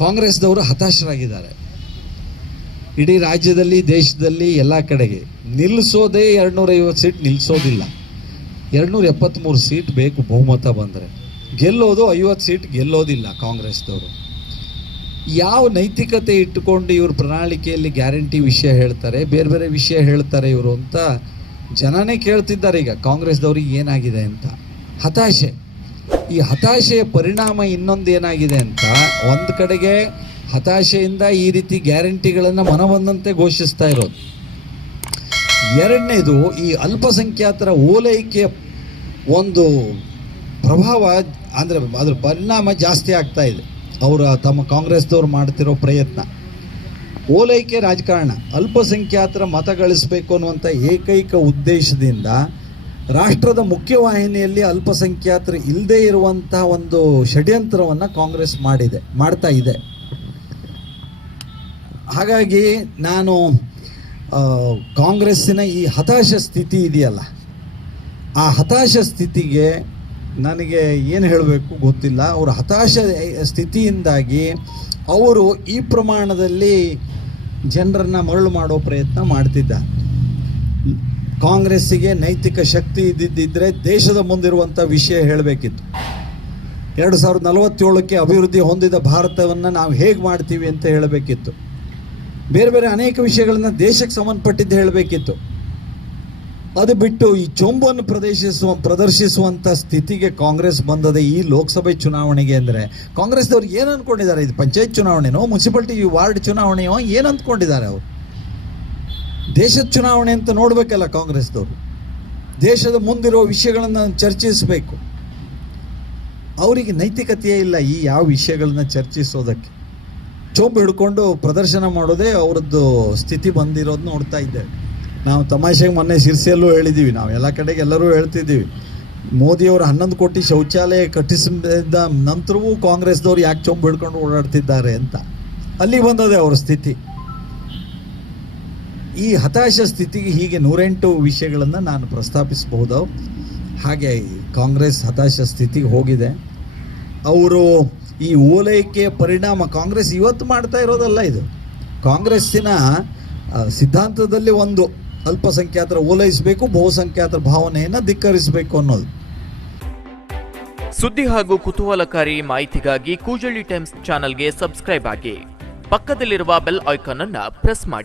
ಕಾಂಗ್ರೆಸ್ದವರು ಹತಾಶರಾಗಿದ್ದಾರೆ. ಇಡೀ ರಾಜ್ಯದಲ್ಲಿ, ದೇಶದಲ್ಲಿ ಎಲ್ಲ ಕಡೆಗೆ ನಿಲ್ಲಿಸೋದೇ 250 ಸೀಟ್ ನಿಲ್ಲಿಸೋದಿಲ್ಲ. 273 ಸೀಟ್ ಬೇಕು ಬಹುಮತ ಬಂದರೆ. ಗೆಲ್ಲೋದು 50 ಸೀಟ್ ಗೆಲ್ಲೋದಿಲ್ಲ ಕಾಂಗ್ರೆಸ್ದವರು. ಯಾವ ನೈತಿಕತೆ ಇಟ್ಟುಕೊಂಡು ಇವರು ಪ್ರಣಾಳಿಕೆಯಲ್ಲಿ ಗ್ಯಾರಂಟಿ ವಿಷಯ ಹೇಳ್ತಾರೆ, ಬೇರೆ ಬೇರೆ ವಿಷಯ ಹೇಳ್ತಾರೆ ಇವರು ಅಂತ ಜನನೇ ಕೇಳ್ತಿದ್ದಾರೆ. ಈಗ ಕಾಂಗ್ರೆಸ್ದವ್ರಿಗೆ ಏನಾಗಿದೆ ಅಂತ ಹತಾಶೆ. ಈ ಹತಾಶೆಯ ಪರಿಣಾಮ ಇನ್ನೊಂದು ಏನಾಗಿದೆ ಅಂತ, ಒಂದು ಕಡೆಗೆ ಹತಾಶೆಯಿಂದ ಈ ರೀತಿ ಗ್ಯಾರಂಟಿಗಳನ್ನು ಮನಬಂದಂತೆ ಘೋಷಿಸ್ತಾ ಇರೋದು. ಎರಡನೇದು, ಈ ಅಲ್ಪಸಂಖ್ಯಾತರ ಓಲೈಕೆಯ ಒಂದು ಪ್ರಭಾವ, ಅಂದರೆ ಅದರ ಪರಿಣಾಮ ಜಾಸ್ತಿ ಆಗ್ತಾ ಇದೆ. ಅವರು ತಮ್ಮ ಕಾಂಗ್ರೆಸ್ದವ್ರು ಮಾಡ್ತಿರೋ ಪ್ರಯತ್ನ ಓಲೈಕೆ ರಾಜಕಾರಣ, ಅಲ್ಪಸಂಖ್ಯಾತರ ಮತ ಗಳಿಸಬೇಕು ಅನ್ನುವಂಥ ಏಕೈಕ ಉದ್ದೇಶದಿಂದ ರಾಷ್ಟ್ರದ ಮುಖ್ಯವಾಹಿನಿಯಲ್ಲಿ ಅಲ್ಪಸಂಖ್ಯಾತರು ಇಲ್ಲದೇ ಇರುವಂಥ ಒಂದು ಷಡ್ಯಂತ್ರವನ್ನು ಕಾಂಗ್ರೆಸ್ ಮಾಡ್ತಾ ಇದೆ. ಹಾಗಾಗಿ ನಾನು ಕಾಂಗ್ರೆಸ್ಸಿನ ಈ ಹತಾಶ ಸ್ಥಿತಿ ಇದೆಯಲ್ಲ, ಆ ಹತಾಶ ಸ್ಥಿತಿಗೆ ನನಗೆ ಏನು ಹೇಳಬೇಕು ಗೊತ್ತಿಲ್ಲ. ಅವರು ಹತಾಶ ಸ್ಥಿತಿಯಿಂದಾಗಿ ಅವರು ಈ ಪ್ರಮಾಣದಲ್ಲಿ ಜನರನ್ನು ಮರಳು ಮಾಡೋ ಪ್ರಯತ್ನ ಮಾಡ್ತಿದ್ದಾರೆ. ಕಾಂಗ್ರೆಸ್ಸಿಗೆ ನೈತಿಕ ಶಕ್ತಿ ಇದ್ದಿದ್ದರೆ ದೇಶದ ಮುಂದಿರುವಂಥ ವಿಷಯ ಹೇಳಬೇಕಿತ್ತು. 2047ಕ್ಕೆ ಅಭಿವೃದ್ಧಿ ಹೊಂದಿದ ಭಾರತವನ್ನು ನಾವು ಹೇಗೆ ಮಾಡ್ತೀವಿ ಅಂತ ಹೇಳಬೇಕಿತ್ತು. ಬೇರೆ ಬೇರೆ ಅನೇಕ ವಿಷಯಗಳನ್ನು ದೇಶಕ್ಕೆ ಸಂಬಂಧಪಟ್ಟಿದ್ದು ಹೇಳಬೇಕಿತ್ತು. ಅದು ಬಿಟ್ಟು ಈ ಚೊಂಬನ್ನು ಪ್ರದರ್ಶಿಸುವಂಥ ಸ್ಥಿತಿಗೆ ಕಾಂಗ್ರೆಸ್ ಬಂದದೆ ಈ ಲೋಕಸಭೆ ಚುನಾವಣೆಗೆ. ಅಂದರೆ ಕಾಂಗ್ರೆಸ್ದವ್ರು ಏನು ಅಂದ್ಕೊಂಡಿದ್ದಾರೆ? ಇದು ಪಂಚಾಯತ್ ಚುನಾವಣೆನೋ, ಮುನ್ಸಿಪಾಲ್ಟಿ ವಾರ್ಡ್ ಚುನಾವಣೆಯೋ, ಏನು ಅಂದ್ಕೊಂಡಿದ್ದಾರೆ ಅವರು? ದೇಶದ ಚುನಾವಣೆ ಅಂತ ನೋಡಬೇಕಲ್ಲ ಕಾಂಗ್ರೆಸ್ದವರು. ದೇಶದ ಮುಂದಿರೋ ವಿಷಯಗಳನ್ನು ಚರ್ಚಿಸಬೇಕು. ಅವರಿಗೆ ನೈತಿಕತೆಯೇ ಇಲ್ಲ ಈ ಯಾವ ವಿಷಯಗಳನ್ನ ಚರ್ಚಿಸೋದಕ್ಕೆ. ಚೊಂಬು ಹಿಡ್ಕೊಂಡು ಪ್ರದರ್ಶನ ಮಾಡೋದೇ ಅವರದ್ದು ಸ್ಥಿತಿ ಬಂದಿರೋದು ನೋಡ್ತಾ ಇದ್ದೇವೆ. ನಾವು ತಮಾಷೆಗೆ ಮೊನ್ನೆ ಶಿರ್ಸಿಯಲ್ಲೂ ಹೇಳಿದ್ದೀವಿ, ನಾವು ಎಲ್ಲ ಕಡೆಗೆ ಎಲ್ಲರೂ ಹೇಳ್ತಿದ್ದೀವಿ, ಮೋದಿಯವರು 11 ಕೋಟಿ ಶೌಚಾಲಯ ಕಟ್ಟಿಸಿದ ನಂತರವೂ ಕಾಂಗ್ರೆಸ್ದವ್ರು ಯಾಕೆ ಚೊಂಬು ಹಿಡ್ಕೊಂಡು ಓಡಾಡ್ತಿದ್ದಾರೆ ಅಂತ. ಅಲ್ಲಿ ಬಂದದೆ ಅವರ ಸ್ಥಿತಿ. ಈ ಹತಾಶ ಸ್ಥಿತಿಗೆ ಹೀಗೆ 108 ವಿಷಯಗಳನ್ನು ನಾನು ಪ್ರಸ್ತಾಪಿಸಬಹುದು. ಹಾಗೆ ಕಾಂಗ್ರೆಸ್ ಹತಾಶ ಸ್ಥಿತಿಗೆ ಹೋಗಿದೆ. ಅವರು ಈ ಓಲೈಕೆಯ ಪರಿಣಾಮ ಕಾಂಗ್ರೆಸ್ ಇವತ್ತು ಮಾಡ್ತಾ ಇರೋದಲ್ಲ. ಇದು ಕಾಂಗ್ರೆಸ್ಸಿನ ಸಿದ್ಧಾಂತದಲ್ಲಿ ಒಂದು, ಅಲ್ಪಸಂಖ್ಯಾತರ ಓಲೈಸಬೇಕು, ಬಹುಸಂಖ್ಯಾತರ ಭಾವನೆಯನ್ನು ಧಿಕ್ಕರಿಸಬೇಕು ಅನ್ನೋದು. ಸುದ್ದಿ ಹಾಗೂ ಕುತೂಹಲಕಾರಿ ಮಾಹಿತಿಗಾಗಿ ಕೂಜಳ್ಳಿ ಟೈಮ್ಸ್ ಚಾನೆಲ್ಗೆ ಸಬ್ಸ್ಕ್ರೈಬ್ ಆಗಿ, ಪಕ್ಕದಲ್ಲಿರುವ ಬೆಲ್ ಐಕಾನ್ ಅನ್ನು ಪ್ರೆಸ್ ಮಾಡಿ.